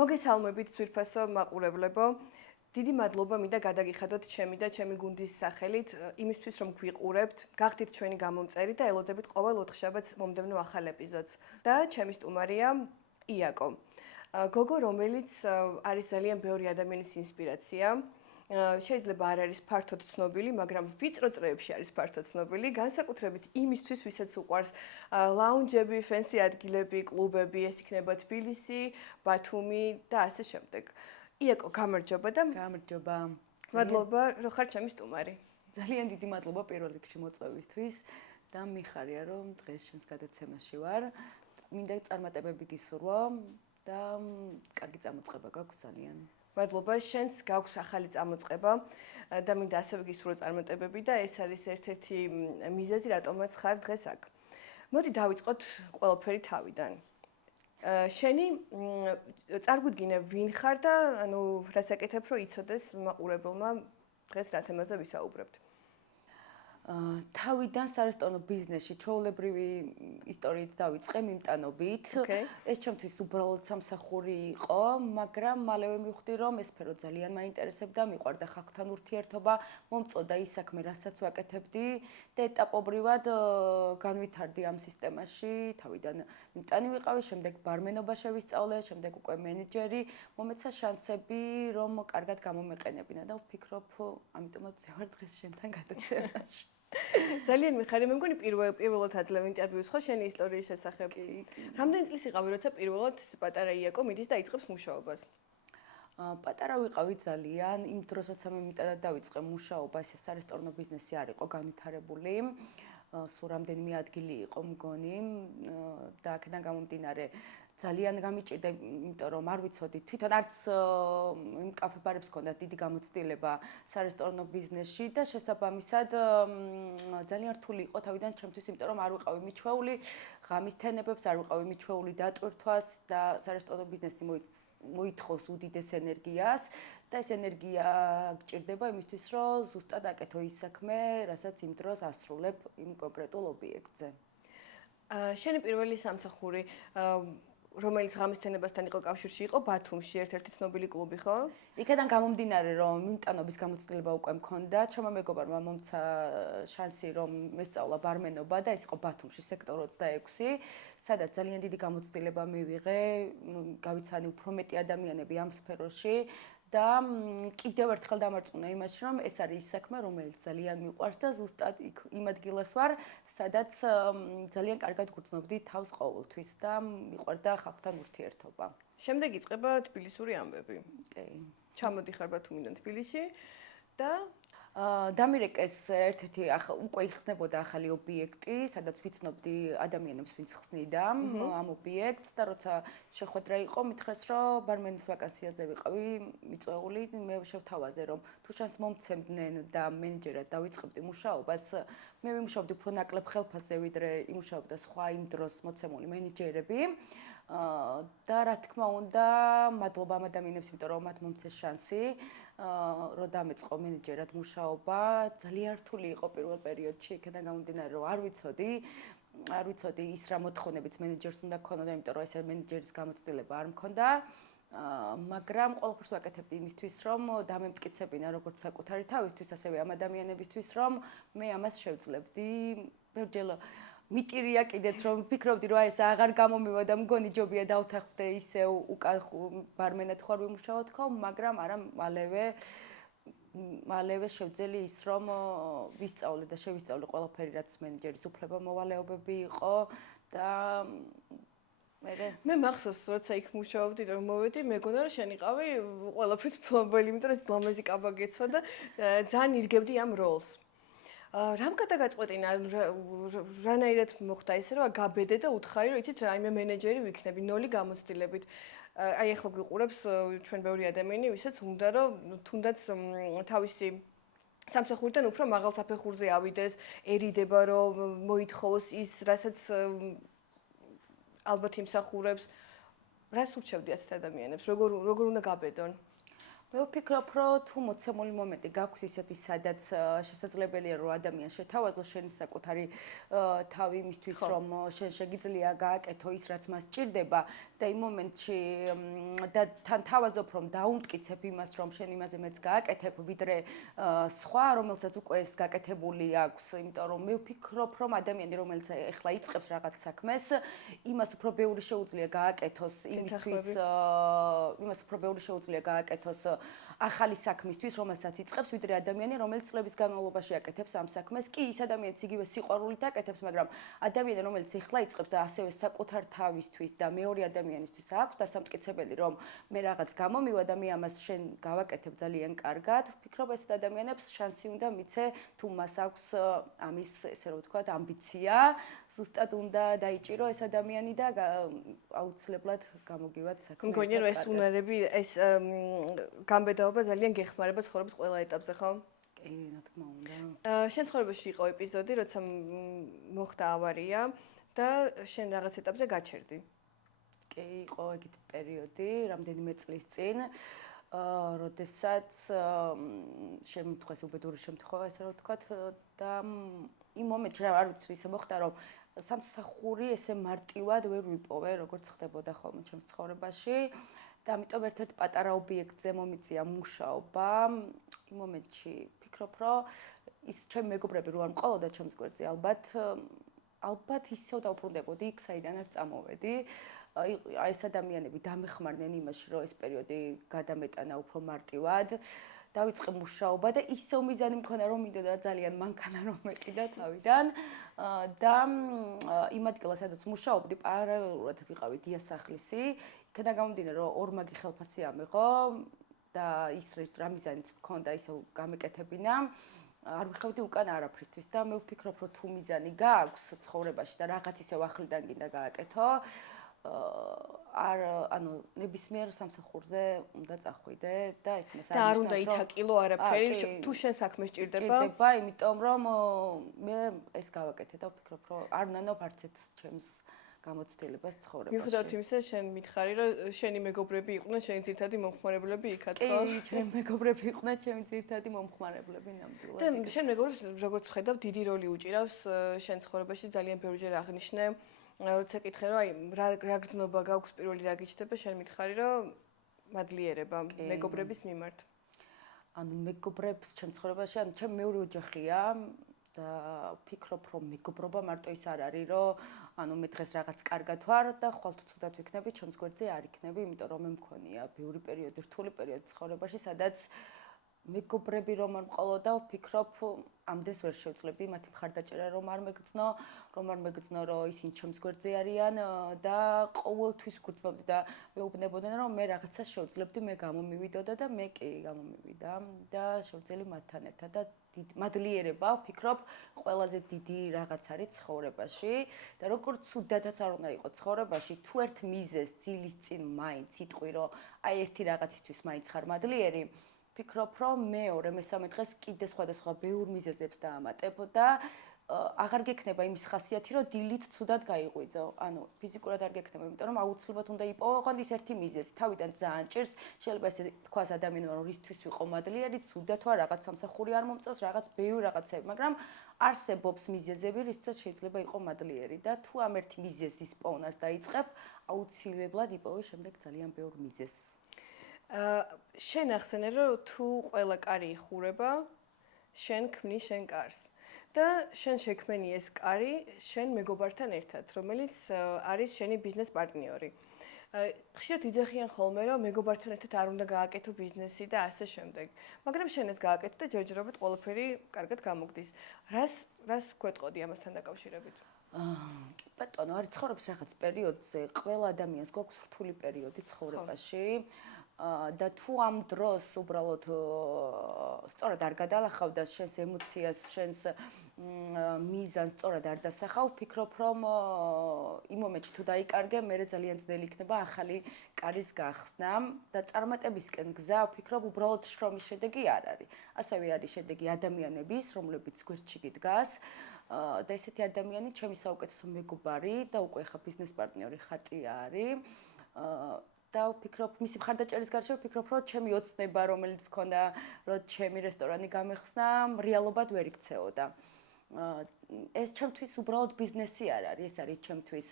მოგესალმებით ძვირფასო მაყურებლებო. დიდი მადლობა მინდა გადაგიხადოთ ჩემი და ჩემი გუნდის სახელით იმისთვის რომ გვიყურებთ, გახდით ჩვენი გამომწერი და ელოდებით ყოველ ოთხშაბათს მომდევნო ახალ ეპიზოდს. და ჩემი სტუმარია იაკო. გოგო, რომელიც არის ძალიან ბევრი ადამიანის ინსპირაცია. შეიძლება არ არის ფართოდ ცნობილი, მაგრამ ვიწრო წრეებში არის ფართოდ ცნობილი, განსაკუთრებით იმისთვის, ვისაც უყვარს ლაუნჯები, ფენსი ადგილები, კლუბები, ეს იქნება თბილისი, ბათუმი და ასე შემდეგ. იაკო, გამარჯობა და გამარჯობა. მადლობა, რომ ხარ ჩემი სტუმარი. ძალიან დიდი მადლობა პირველ რიგში მოწვევისთვის და მიხარია, რომ დღეს შენს გადაცემაში ვარ. მინდა წარმატებები გისურვო და კარგი წამოწყება გაქვს ძალიან. მადლობა, შენს გაქვს ახალი წამოწყება და მინდა ასევე გისურვო წარმატებები და ეს არის ერთ-ერთი მიზეზი, რატომაც ხარ დღეს აქ. მოდი დავიწყოთ ყველაფერი თავიდან. შენი წარგვიდგინე ვინ ხარ და ანუ რას აკეთებ, რომ იცოდეს მაყურებელმა დღეს რა თემაზე ვისაუბრებთ. თავიდან სარესტორნო ბიზნესში ჩვეულებრივი ისტორიით დავიწყე მიმტანობით. ეს ჩემთვის უბრალოდ სამსახური იყო, მაგრამ მალევე მივხვდი, რომ ეს სფერო ძალიან მაინტერესებდა, მიყვარდა ხალხთან ურთიერთობა, მომწოდა ის საქმე, რასაც ვაკეთებდი და ეტაპობრივად განვითარდი ამ სისტემაში. თავიდან მიმტანი ვიყავი, შემდეგ ბარმენობა შევისწავლე, შემდეგ უკვე მენეჯერი, მომეცა შანსები, რომ კარგად გამომეყენებინა და ვფიქრობ, ამიტომაც ვარ დღეს შენთან გადაცემაში. ძალიან მიხარია, მე მგონი პირველად აძლევ ინტერვიუს ხო შენი ისტორიის შესახებ. რამდენი წლის იყავი, როცა პირველად პატარა იაკო მიდის და იწყებს მუშაობას? პატარა ვიყავი ძალიან, იმ დროს როცა მე მიმტანად დავიწყე მუშაობა, ეს სარესტორნო ბიზნესი არ იყო განვითარებული. სულ რამდენიმე ადგილი იყო მგონი და აქედან გამომდინარე ძალიან გამიჭირდა, იმიტომ რომ არ ვიცოდი, თვითონ არც იმ კაფე-ბარებს ჰქონდა დიდი გამოცდილება სარესტორნო ბიზნესში და შესაბამისად ძალიან რთული იყო თავიდან ჩემთვის, იმიტომ რომ არ ვიყავი მიჩვეული ღამის თენებებს, არ ვიყავი მიჩვეული დატვირთვას და სარესტორნო ბიზნესი მოითხოვს უდიდეს ენერგიას და ეს ენერგია გჭირდება იმისთვის, რომ ზუსტად აკეთო ის საქმე, რასაც იმ დროს ასრულებ იმ კონკრეტულ ობიექტზე. შენი პირველი სამსახური რომელიც ღამის თენებასთან იყო კავშირში, იყო ბათუმში, ერთ-ერთი ცნობილი კლუბი, ხო? იქედან გამომდინარე, რომ მიმტანობის გამოცდილება უკვე მქონდა, ჩემო მეგობარმა მომცა შანსი, რომ მესწავლა ბარმენობა და ეს იყო ბათუმში, სექტორ 26, სადაც ძალიან დიდი გამოცდილება მივიღე, გავიცანი უფრო მეტი ადამიანები ამ სფეროში და კიდევ ერთხელ დამარწმუნა იმაში, რომ ეს არის ის საქმე, რომელიც ძალიან მიყვარს და ზუსტად იმ ადგილას ვარ, სადაც ძალიან კარგად გრძნობდი თავს ყოველთვის და მიყვარდა ხალხთან ურთიერთობა. შემდეგ იწყება თბილისური ამბები. კი. ჩამოდიხარ ბათუმიდან თბილისში და დამირეკეს ერთ-ერთი უკვე იხსნებოდა ახალი ობიექტი, სადაც ვიცნობდი ადამიანებს, ვინც ხსნიდა ამ ობიექტს და როცა შეხვედრა იყო, მითხრეს, რომ ბარმენის ვაკანსიაზე ვიყავი მიწვეული, მე შევთავაზე, რომ თუ შანს მომცემდნენ და მენეჯერად დავიწყებდი მუშაობას, მე ვიმუშავდი უფრო ნაკლებ ხელფასზე, ვიდრე იმუშავებდა სხვა იმ დროს მოცემული მენეჯერები. და რა თქმა უნდა, მადლობა ამ ადამიანებს, იმიტომ რომ მათ მომცეს შანსი, რომ დამეწყო მენეჯერად მუშაობა. ძალიან რთული იყო პირველ პერიოდში, იქიდან გამომდინარე, რომ არ ვიცოდი ის რა მოთხოვნებიც მენეჯერს უნდა ქონოდა, იმიტომ რომ ეს მენეჯერის გამოცდილება არ მქონდა. მაგრამ ყველაფერს ვაკეთებდი იმისთვის, რომ დამემტკიცებინა როგორც საკუთარი თავისთვის, ასევე ამ ადამიანებისთვის, რომ მე ამას შევძლებდი. ბევრჯერ მიტირია კიდეც, რომ ვფიქრობდი, რომ ეს აღარ გამომივა და მგონი ჯობია დავთანხმდე ისევ უკან ბარმენად ხარ ვიმუშაოთ ხო, მაგრამ არა მალევე შევძელი ის, რომ ვისწავლე და შევისწავლე ყველაფერი, რაც მენეჯერის უფლება მოვალეობები იყო და მე მახსოვს, როცა იქ მუშაობდი, რომ მოვედი, მეგონა რომ შენიყავი ყველაფრის მფლობელი, იმიტომ რომ ეს ლამაზი კაბა გეცვა და ძალიან ირგებდი ამ როლს. რამ გადაგაწყვეტინა, რანაირად მოხდა ისე, რომ გაბედე და უთხარი, რომ იცით, რაიმე მენეჯერი ვიქნები, ნოლი გამოცდილებით. აი ახლა გვიყურებს ჩვენ ბევრი ადამიანი, ვისაც უნდა რომ თუნდაც თავისი სამსახურიდან უფრო მაღალ საფეხურზე ავიდეს,ერიდება რომ მოითხოვოს ის, რასაც ალბათ იმსახურებს. რას ურჩევდი ასეთ ადამიანებს? როგორ უნდა გაბედონ? მე ვფიქრობ, რომ თუ მოცემული მომენტი გაქვს ისეთი, სადაც შესაძლებელია რომ ადამიანს შეთავაზოს შენი საკუთარი თავი იმისთვის, რომ შენ შეგიძლია გააკეთო ის, რაც მას სჭირდება და იმ მომენტში და თან თავაზობ, რომ დაუმტკიცებ იმას, რომ შენ იმაზე მეც გააკეთებ, ვიდრე სხვა, რომელსაც უკვე ეს გაკეთებული აქვს, იმიტომ რომ მე ვფიქრობ, რომ ადამიანი, რომელიც ეხლა იწყებს რაღაც საქმეს, იმას უფრო ბევრი შეუძლია გააკეთოს იმისთვის, იმას უფრო ბევრი შეუძლია გააკეთოს ახალი საქმისთვის, რომელსაც იწყებს, ვიდრე ადამიანი, რომელიც წლების განმავლობაში აკეთებს ამ საქმეს, კი ის ადამიანიც იგივე სიყვარულით აკეთებს, მაგრამ ადამიანი, რომელიც ეხლა იწყებს და ასევე საკუთარ თავისთვის და მეორე ადამიანისთვის აქვს დასამტკიცებელი, რომ მე რაღაც გამომივა და მე ამას შენ გავაკეთებ ძალიან კარგად, ვფიქრობ, ეს ადამიანებს შანსი უნდა მიცე, თუ მას აქვს ამის, ესე რომ ვთქვათ, ამბიცია, ზუსტად უნდა დაიჭირო ეს ადამიანი და აუცილებლად გამოგივათ საქმე. მგონია რომ ეს უნარები, ეს გამბედაობა ძალიან გეხმარება ცხოვრების ყველა ეტაპზე, ხო? კი, რა თქმა უნდა. შენ ცხოვრებაში იყო ეპიზოდი, როცა მოხდა ავარია და შენ რაღაც ეტაპზე გაჩერდი. კი, იყო ეგეთი პერიოდი, რამდენიმე წლის წინ, როდესაც შემთხვევას უბედური შემთხვევა, ესე რომ ვთქვათ, და იმ მომენტში არ ვიცი, ისე მოხდა, რომ სამსახური ესე მარტივად ვერ ვიპოვე, როგორც ხდებოდა ხოლმე ჩემს ცხოვრებაში და ამიტომ ერთ-ერთ პატარა ობიექტზე მომიწია მუშაობა. იმ მომენტში ვფიქრობ, რომ ის ჩემი მეგობრები რო არ მყოლოდა ჩემს გვერდზე, ალბათ ისევ დავბრუნდებოდი იქ, საიდანაც წამოვედი. აი ეს ადამიანები დამეხმარნენ იმაში, რომ ეს პერიოდი გადამეტანა უფრო მარტივად. დავიწყე მუშაობა და ისევ მიზანი მქონდა, რომ მინდოდა ძალიან მანქანა რომ მეყიდა თავიდან და იმ ადგილას, სადაც მუშაობდი, პარალელურად ვიყავი დიასახლისი. იქიდან გამომდინარე, რომ ორმაგი ხელფასი ამიღო და ის რა მიზანიც მქონდა, ისევ გამეკეთებინა. არ ვიხევდი უკან არაფრისთვის და მე ვფიქრობ, რომ თუ მიზანი გააქვს ცხოვრებაში და რაღაც ისევ ახლიდან გინდა გააკეთო, ანუ ნებისმიერ სამსახურზე უნდა წახვიდე და ეს მეს და არ უნდა ითაკილო არაფერი, თუ შენ საქმე სჭირდება. სჭირდება, იმიტომ რომ მე ეს გავაკეთე და ვფიქრობ, რომ არ ნანობ არც ერთ ჩემს გამოცდილებას ცხოვრებაში. მიუხედავად იმისა, შენ მითხარი, რომ შენი მეგობრები იყვნენ შენი ძირითადი მომხმარებლები იქაც, ხო? კი, ჩემი მეგობრები იყვნენ ჩემი ძირითადი მომხმარებლები ნამდვილად. და შენ მეგობრებს როგორც ვხედავ, დიდი როლი უჭირავს შენ ცხოვრებაში, ძალიან ბევრჯერ აღნიშნე. როცა კითხე, რომ აი რა გრძნობა გაქვს პირველი რა გიჩნდება, შენ მითხარი, რომ მადლიერება მეგობრების მიმართ. ანუ მეგობრებს ჩემ ცხოვრებაში, ანუ ჩემ მეორე ოჯახია და ვფიქრობ, რომ მეგობრობა მარტო ის არ არის, რომ ანუ მე დღეს რაღაც კარგად ვარ და ხვალ თუ ცუდად ვიქნები, ჩემს გვერდზე არ იქნები, იმიტომ რომ მე მქონია ბევრი პერიოდი, რთული პერიოდი ცხოვრებაში, სადაც მეგობრები რომ არ მყოლოდა, ვფიქრობ, ამდენს ვერ შევძლებდი მათი მხარდაჭერა რომ არ მეგრძნო, რომ ისინი ჩემს გვერდზე არიან და ყოველთვის ვგრძნობდი და მეუბნებოდნენ, რომ მე რაღაცას შევძლებდი, მე გამომივიდოდა და მე კი გამომივიდა და შევძელი მათთან ერთად და მადლიერება, ვფიქრობ, ყველაზე დიდი რაღაც არის ცხოვრებაში და როგორც ცუდადაც არ უნდა იყოს ცხოვრებაში, თუ ერთ მიზეზს ძილის წინ მაინც იტყვი, რომ აი ერთი რაღაცისთვის მაინც ხარ მადლიერი, ვფიქრობ, რომ მეორე, მესამე დღეს კიდე სხვადასხვა ბევრ მიზეზებს დაამატებ და აღარ გექნება იმის ხასიათი, რომ დილით ცუდად გაიღვიძო. ანუ ფიზიკურად არ გექნება, იმიტომ რომ აუცილებლად უნდა იპოვო ოღონდ ის ერთი მიზეზი. თავიდან ძალიან ჭირს, შეიძლება ესე თქვას ადამიანმა, რომ რისთვის ვიყო მადლიერი, ცუდად ვარ, რაღაც სამსახური არ მომწონს, რაღაც ბევრი რაღაცები, მაგრამ არსებობს მიზეზები, რისთვისაც შეიძლება იყო მადლიერი და თუ ამ ერთი მიზეზის პოვნას დაიწყებ, აუცილებლად იპოვე შემდეგ ძალიან ბევრ მიზეზს. შენ ახსენე, რომ თუ ყველა კარი იხურება, შენ ქმნი შენ კარს. და შენ შექმენი ეს კარი შენ მეგობართან ერთად, რომელიც არის შენი ბიზნეს პარტნიორი. ხშირად იძახიან ხოლმე, რომ მეგობართან ერთად არ უნდა გააკეთო ბიზნესი და ასე შემდეგ. მაგრამ შენ ეს გააკეთე და ჯერჯერობით ყველაფერი კარგად გამოგდის. რას გვეტყოდი ამასთან დაკავშირებით? კი ბატონო, არის ცხოვრების რაღაც პერიოდზე, ყველა ადამიანს გვაქვს რთული პერიოდი ცხოვრებაში. და თუ ამ დროს უბრალოდ სწორად არ გადალახავდა შენს ემოციას, შენს მიზანს სწორად არ დასახავ, ვფიქრობ, რომ იმ მომენტში თუ დაიკარგე, მერე ძალიან ძნელი იქნება ახალი კარის გახსნა და წარმატებისკენ გზა, ვფიქრობ, უბრალოდ შრომის შედეგი არ არის. ასევე არის შედეგი ადამიანების, რომლებიც გვერდში დგას და ესეთი ადამიანი ჩემი საუკეთესო მეგობარი და უკვე ხა ბიზნეს პარტნიორი ხატია არის. და ვფიქრობ, მისი მხარდაჭერის გარშემო ვფიქრობ, რომ ჩემი ოცნება, რომელიც მქონდა, რომ ჩემი რესტორანი გამეხსნა, რეალობად ვერ იქცეოდა. ეს ჩემთვის უბრალოდ ბიზნესი არ არის, ეს არის ჩემთვის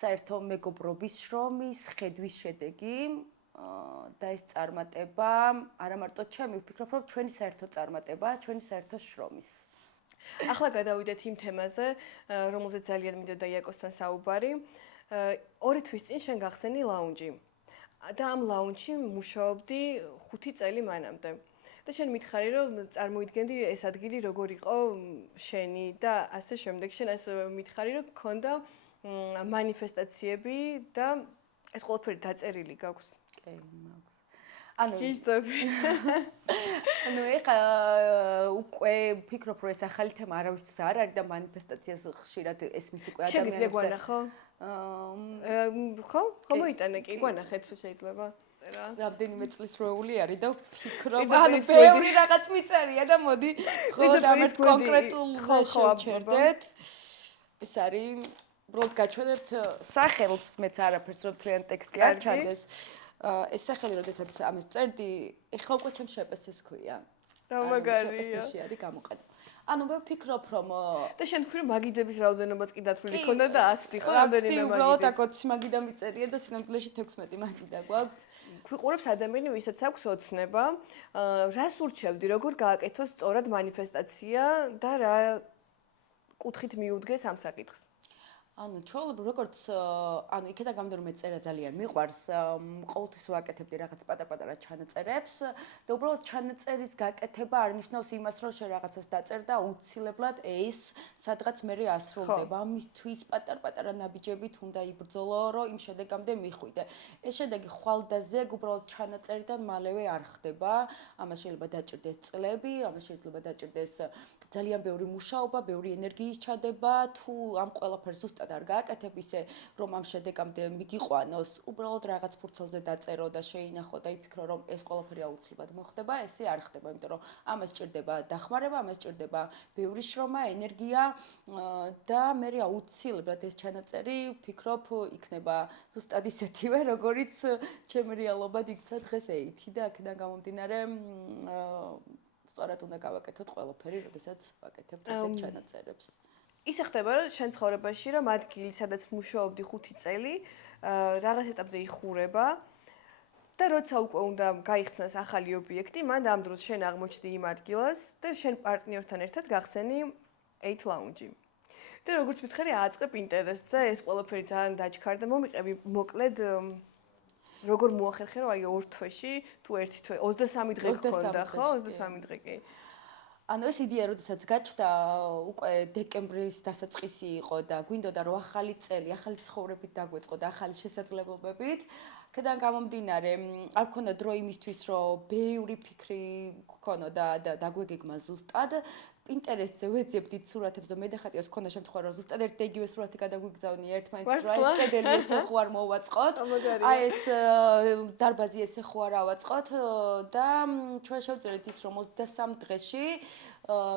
საერთო მეგობრობის შრომის, ხედვის შედეგი და ეს წარმატება, არა მარტო ჩემი, ვფიქრობ, რომ ჩვენი საერთო წარმატება, ჩვენი საერთო შრომის. ახლა გადავიდეთ იმ თემაზე, რომელზეც ძალიან მინდოდა იაკოსთან საუბარი. 2 თვის წინ შენ გახსენი ლაუნჯი. და ამ ლაუნჯში მუშაობდი 5 წელი მანამდე. და შენ მითხარი, რომ წარმოიდგენდი ეს ადგილი როგორ იყო შენი და ასე შემდეგ. შენ ასე მითხარი, რომ გქონდა მანიფესტაციები და ეს ყველაფერი დაწერილი გაქვს. კი, მაქვს. ანუ გიზდები. ანუ ეხა უკვე ვფიქრობ, რომ ეს ახალი თემა არავისთვის არ არის და მანიფესტაციას ხშირად ესმის უკვე ადამიანებს. შეგიძლია გვანახო? ხო? ხო მოიტანე კი, გვანახეთ შეიძლება. რამდენიმე წლის როული არის და ვფიქრობ, ანუ ბევრი რაღაც მიწერია და მოდი ხო და ამას კონკრეტულზე შევჩერდეთ. ეს არის უბრალოდ გაჩვენებთ სახელს, მეც არაფერს რომ თლიან ტექსტი არ ჩანდეს. ეს სახელი, როდესაც ამას წერდი, ეხლა უკვე ჩემს შეპესეს ქვია. რა მაგარია. შეპესეში არის გამოყენება. ანუ მე ვფიქრობ, რომ და შენ თქვი რომ მაგიდების რაოდენობაც კი დათვლილი ქონდა და 100 ხო რამდენიმე მაგიდა. უბრალოდ აქ 20 მაგიდა მიწერია და სინამდვილეში 16 მაგიდა გვაქვს. გვიყურებს ადამიანი, ვისაც აქვს ოცნება, რას ურჩევდი, როგორ გააკეთოს სწორად მანიფესტაცია და რა კუთხით მიუდგეს ამ საკითხს? ანუ ჩვეულებრივ როგორც ანუ იქიდან გამომდინარე რომ მეწერა ძალიან მიყვარს, ყოველთვის ვაკეთებდი რაღაც პატარ-პატარა ჩანაწერებს და უბრალოდ ჩანაწერის გაკეთება არ ნიშნავს იმას, რომ შენ რაღაცას დაწერ და აუცილებლად ეს სადღაც მერე ასრულდება. ამისთვის პატარ-პატარა ნაბიჯებით უნდა იბრძოლო, რომ იმ შედეგამდე მიხვიდე. ეს შედეგი ხვალ და ზეგ უბრალოდ ჩანაწერიდან მალევე არ ხდება. ამას შეიძლება დაჭირდეს წლები, ამას შეიძლება დაჭირდეს ძალიან ბევრი მუშაობა, ბევრი ენერგიის ჩადება, თუ ამ ყველაფერს ზუსტად არ გააკეთებ ისე, რომ ამ შედეგამდე მიგიყვანოს, უბრალოდ რაღაც ფურცელზე დაწერო და შეინახო და იფიქრო, რომ ეს ყველაფერი აუცილებლად მოხდება, ესე არ ხდება, იმიტომ რომ ამას ჭირდება დახმარება, ამას ჭირდება ბევრი შრომა, ენერგია და მე აუცილებლად ეს ჩანაწერი ვფიქრობ, იქნება ზუსტად ისეთივე, როგორიც ჩემი რეალობად იქცა დღეს ეითი და აქედან გამომდინარე სწორად უნდა გავაკეთოთ ყველაფერი, როდესაც ვაკეთებთ ასეთ ჩანაწერებს. ისე ხდება, რომ შენ ცხოვრებაში რომ ადგილი, სადაც მუშაობდი 5 წელი, რაღაც ეტაპზე იხურება და როცა უკვე უნდა გაიხსნას ახალი ობიექტი, მან ამ დროს შენ აღმოჩნდი იმ ადგილას და შენ პარტნიორთან ერთად გახსენი 8 lounge-ი. და როგორც მითხარი, ააწყებ ინტერესს და ეს ყველაფერი ძალიან დაჩქარდა, მომიყევი მოკლედ როგორ მოახერხე რომ აი 2 თვეში თუ 1 თვე 23 დღე გქონდა, ხო? 23 დღე კი. ანუ ეს იდეა როდესაც გაჩნდა, უკვე დეკემბრის დასაწყისი იყო და გვინდოდა რომ ახალი წელი, ახალი ცხოვრებით დაგვეწყო და ახალი შესაძლებლობებით. აქედან გამომდინარე, არ მქონდა დრო იმისთვის, რომ ბევრი ფიქრი გქონოდა და დაგვეგეგმა ზუსტად. პინტერესტზე ვეძებდით სურათებს და მედახატიას მქონდა შემთხვევა, რომ ზუსტად ერთ და იგივე სურათი გადაგვიგზავნია ერთმანეთს, რა ეს კედელი ესე ხო არ მოვაწყოთ. აი ეს დარბაზი ესე ხო არ ავაწყოთ და ჩვენ შევწელით ის, რომ 23 დღეში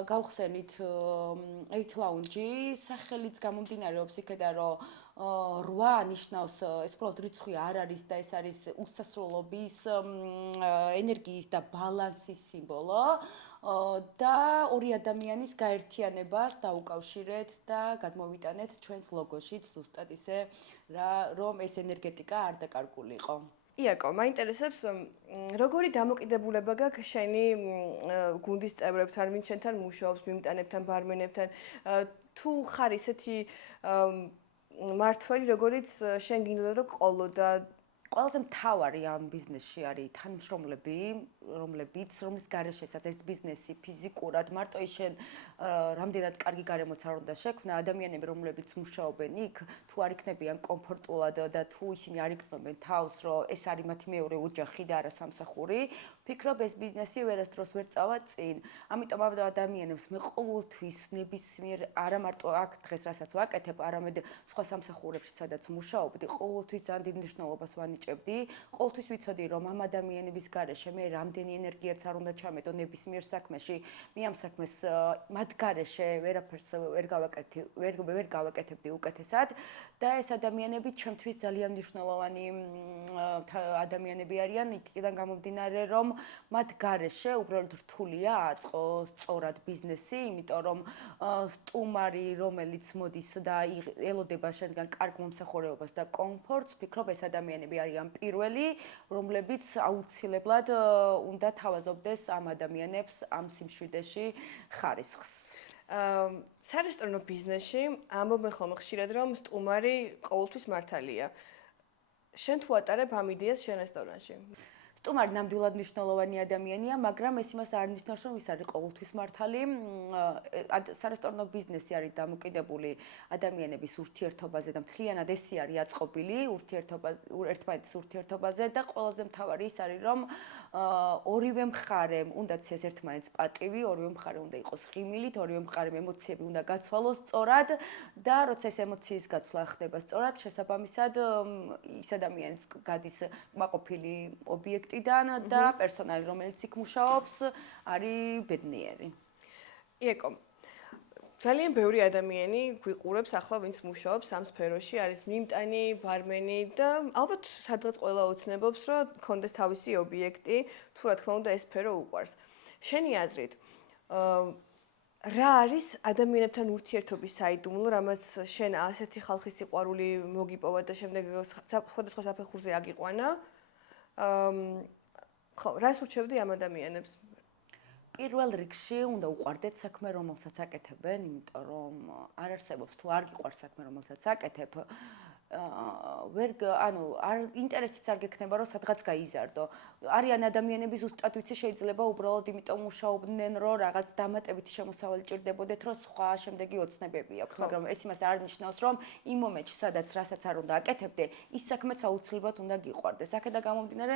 გავხსენით 8 lounge-ი, სახელიც გამომდინარეობს იქიდან, რომ 8 ნიშნავს ეს უბრალოდ რიცხვი არ არის და ეს არის უსასრულობის, ენერგიის და ბალანსის სიმბოლო. და ორი ადამიანის გაერთიანებას დაუკავშირეთ და გადმოვიტანეთ ჩვენს ლოგოშიც ზუსტად ისე რომ ეს ენერგეტიკა არ დაკარგულიყო. იაკო, მაინტერესებს როგორი დამოკიდებულება გაქვს შენი გუნდის წევრებთან, ვინც შენთან მუშაობს, მიმტანებთან, ბარმენებთან, თუ ხარ ისეთი მართველი, როგორიც შენ გინდოდა რომ ყოლოდა ყველაზე მთავარი ამ ბიზნესში არის თანამშრომლები, რომლის გარეშესაც ეს ბიზნესი ფიზიკურად მარტო ის შენ რამდენად კარგი გარემოც არ უნდა შექმნა, ადამიანები, რომლებიც მუშაობენ იქ, თუ არ იქნებიან კომფორტულად და თუ ისინი არ იქნებენ თავს, რომ ეს არის მათი მეორე ოჯახი და არა სამსახური, ვფიქრობ ეს ბიზნესი ვერასდროს ვერ წავა წინ. ამიტომ ამ ადამიანებს მე ყოველთვის ნებისმიერ არა მარტო აქ დღეს რასაც ვაკეთებ, არამედ სხვა სამსახურებში, სადაც მუშაობდი, ყოველთვის ძალიან დიდ მნიშვნელობას ვანიშნავ ვიჭებდი. ყოველთვის ვიცოდი, რომ ამ ადამიანების გარეშე მე რამდენი ენერგიაც არ უნდა ჩამეტო ნებისმიერ საქმეში, მე ამ საქმეს მათ გარეშე ვერაფერს ვერ გავაკეთებდი უკეთესად და ეს ადამიანები ჩემთვის ძალიან მნიშვნელოვანი ადამიანები არიან იქიდან გამომდინარე, რომ მათ გარეშე უბრალოდ რთულია აწყო სწორად ბიზნესი, იმიტომ რომ სტუმარი, რომელიც მოდის და ელოდება შენგან კარგ მომსახურებას და კომფორტს, ვფიქრობ ეს ადამიანები არიან პირველი, რომლებიც აუცილებლად უნდა თავაზობდეს ამ ადამიანებს ამ სიმშვიდეში ხარისხს. სარესტორნო ბიზნესში ამბობენ ხოლმე ხშირად, რომ სტუმარი ყოველთვის მართალია. შენ თუ ატარებ ამ იდეას შენ რესტორანში? სტუმარი ნამდვილად მნიშვნელოვანი ადამიანია, მაგრამ ეს იმას არ ნიშნავს, რომ ის არის ყოველთვის მართალი. სარესტორნო ბიზნესი არის დამოკიდებული ადამიანების ურთიერთობაზე და მთლიანად ესე არის აწყობილი ერთმანეთის ურთიერთობაზე და ყველაზე მთავარი ის არის, რომ ორივე მხარემ უნდა ცეს ერთმანეთს პატივი, ორივე მხარე უნდა იყოს ღიმილით, ორივე მხარემ ემოციები უნდა გაცვალოს სწორად და როცა ეს ემოციის გაცვლა ხდება სწორად, შესაბამისად ის ადამიანიც გადის კმაყოფილი ობიექტიდან და პერსონალი, რომელიც იქ მუშაობს, არის ბედნიერი. იეკო, ძალიან ბევრი ადამიანი გვიყურებს ახლა, ვინც მუშაობს ამ სფეროში, არის მიმტანი, ბარმენი და ალბათ სადღაც ყველა ოცნებობს, რომ გქონდეს თავისი ობიექტი, თუ რა თქმა უნდა ეს სფერო უყვარს. შენი აზრით, რა არის ადამიანებთან ურთიერთობის საიდუმლო, რამაც შენ ასეთი ხალხის სიყვარული მოგიპოვა და შემდეგ სხვადასხვა საფეხურზე აგიყვანა? ხო, რას ურჩევდი ამ ადამიანებს? პირველ რიგში უნდა უყვარდეთ საქმე, რომელსაც აკეთებენ, იმიტომ რომ არ არსებობს თუ არ გიყვარს საქმე, რომელსაც აკეთებ, ინტერესიც არ გექნება, რომ სადღაც გაიზარდო. არიან ადამიანები ზუსტად ვიცი შეიძლება უბრალოდ იმიტომ მუშაობდნენ, რომ რაღაც დამატებითი შემოსავალი ჭირდებოდეთ, რომ სხვა შემდეგი ოცნებები აქვთ, მაგრამ ეს იმას არ ნიშნავს, რომ იმ მომენტში, სადაც რასაც არ უნდა აკეთებდე, ის საქმეც აუცილებლად უნდა გიყვარდეს. აქედან გამომდინარე,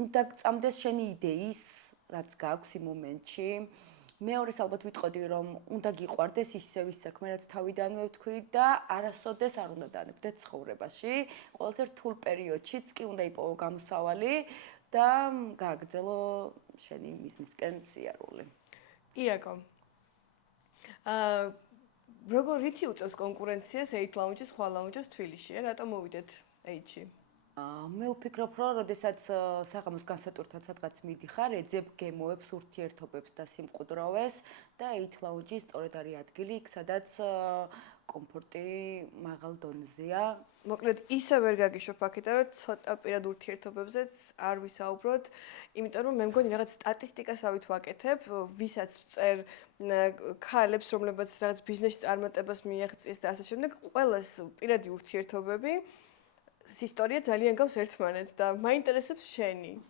უნდა გწამდეს შენი იდეის რაც გაქვს იმ მომენტში. მეორეს ალბათ ვიტყოდი, რომ უნდა გიყვარდეს ისევ ის საქმე, რაც თავიდანვე ვთქვი და არასოდეს არ უნდა დანებდეთ ცხოვრებაში. ყველაზე რთულ პერიოდშიც კი უნდა იპოვო გამოსავალი და გააგრძელო შენი მიზნისკენ სიარული. იაკო. როგორ რითი უწევს კონკურენციას Eight Lounge-ის სხვა ლაუნჯებს თბილისში? რატომ მოვიდეთ Eight-ში? მე ვფიქრობ, რომ როდესაც საღამოს განსატვირთად სადღაც მიდიხარ, ეძებ გემოებს, ურთიერთობებს და სიმყუდროვეს და Eight Lounge-ი სწორედ არის ადგილი, იქ სადაც კომფორტი მაღალ დონეზეა. მოკლედ, ისე ვერ გაგიშვებ აქედან, რომ ცოტა პირად ურთიერთობებზეც არ ვისაუბროთ, იმიტომ რომ მე მგონი რაღაც სტატისტიკასავით ვაკეთებ, ვისაც წერ ქალებს, რომლებიც რაღაც ბიზნესის წარმატებას მიაღწიეს და ასე შემდეგ, ყველას პირადი ურთიერთობები ისტორია ძალიან გავს ერთმანეთს და მაინტერესებს შენი.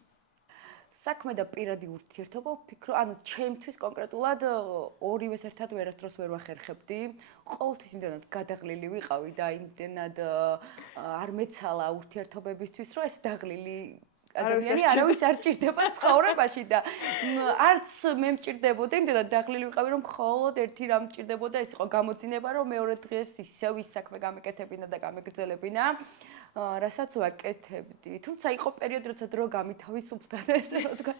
საქმე და პირადი ურთიერთობა ვფიქრობ, ჩემთვის კონკრეტულად ორივეს ერთად ვერასდროს ვერ ვახერხებდი. ყოველთვის იმდენად გადაღლილი ვიყავი და იმდენად არ მეცალა ურთიერთობებისთვის, რომ ეს დაღლილი ადამიანი არავის არ ჭირდება ცხოვრებაში და არც მე მჭირდებოდა, იმდენად დაღლილი ვიყავი, რომ მხოლოდ ერთი რამ მჭირდებოდა, ეს იყო გამოძინება, რომ მეორე დღეს ისევ ის საქმე გამეკეთებინა და გამეგრძელებინა. რასაც ვაკეთებდი. თუმცა იყო პერიოდი, როცა დრო გამითავისუფლდა და ესე რომ თქვა,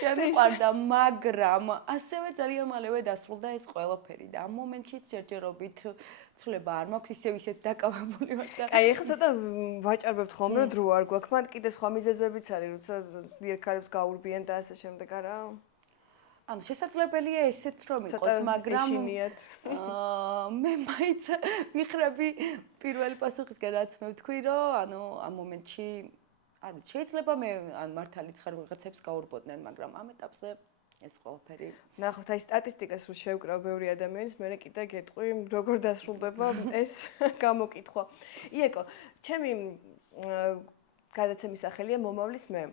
შემიყვარდა, მაგრამ ასევე ძალიან მალევე დასრულდა ეს ყველაფერი და ამ მომენტში ჯერჯერობით ცვლილება არ მაქვს, ისეთ დაკავებული ვარ და აი, ეხლა ცოტა ვაჭარბებთ ხოლმე, რომ დრო არ გვაქვს, მაგრამ კიდე სხვა მიზეზებიც არის, როცა ძლიერ ქალებს გაურბიან და ასე შემდეგ, არა? შესაძლებელია ესეც რომ იყოს, მაგრამ მე მაინც ვიხრები პირველი პასუხისგან, რაც მე ვთქვი, რომ ამ მომენტში არ ვიცი, შეიძლება მე მართალიც ხარ ვიღაცებს გაურბოდნენ, მაგრამ ამ ეტაპზე ეს ყველაფერი. ნახოთ, აი სტატისტიკას რო შევკრავ ბევრი ადამიანის, მე კიდე გეტყვი, როგორ დასრულდება ეს გამოკითხვა. იეკო, ჩემი გადაცემის სახელია მომავლის მე.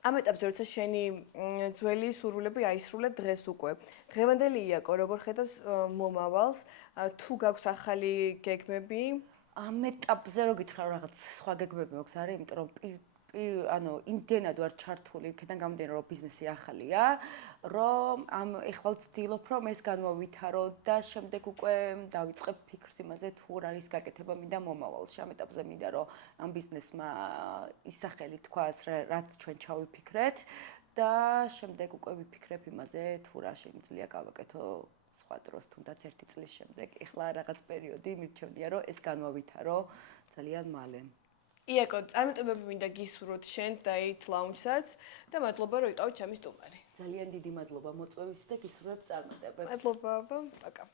ამ ეტაპზე როცა შენი ძველი სურვილები აისრულე დღეს უკვე. დღევანდელი იაკო, როგორ ხედავს მომავალს? თუ გაქვს ახალი გეგმები? ამ ეტაპზე რო გითხრა რაღაც სხვა გეგმები მაქვს არის, იმიტომ რომ ანუ იმდენად ვარ ჩართული, იქიდან გამომდინარე რომ ბიზნესი ახალია, რომ ეხლა ვცდილობ რომ ეს განვავითარო და შემდეგ უკვე დავიწყებ ფიქრს იმაზე თუ რა არის გაკეთება მინდა მომავალში. ამ ეტაპზე მინდა რომ ამ ბიზნესმა ისახელი თქვას, რაც ჩვენ ჩავიფიქრეთ და შემდეგ უკვე ვიფიქრებ იმაზე თუ რა შემიძლია გავაკეთო სხვა დროს, თუნდაც 1 წლის შემდეგ. ეხლა რაღაც პერიოდი მირჩევია რომ ეს განვავითარო ძალიან მალე. იაკო, წარმატებები მინდა გისურვოთ შენ და IT Lounge-საც და მადლობა რომ იყავით ჩემი სტუმარი. ძალიან დიდი მადლობა მოწვევისთვის და გისურვებ წარმატებებს. მადლობა, პაკა.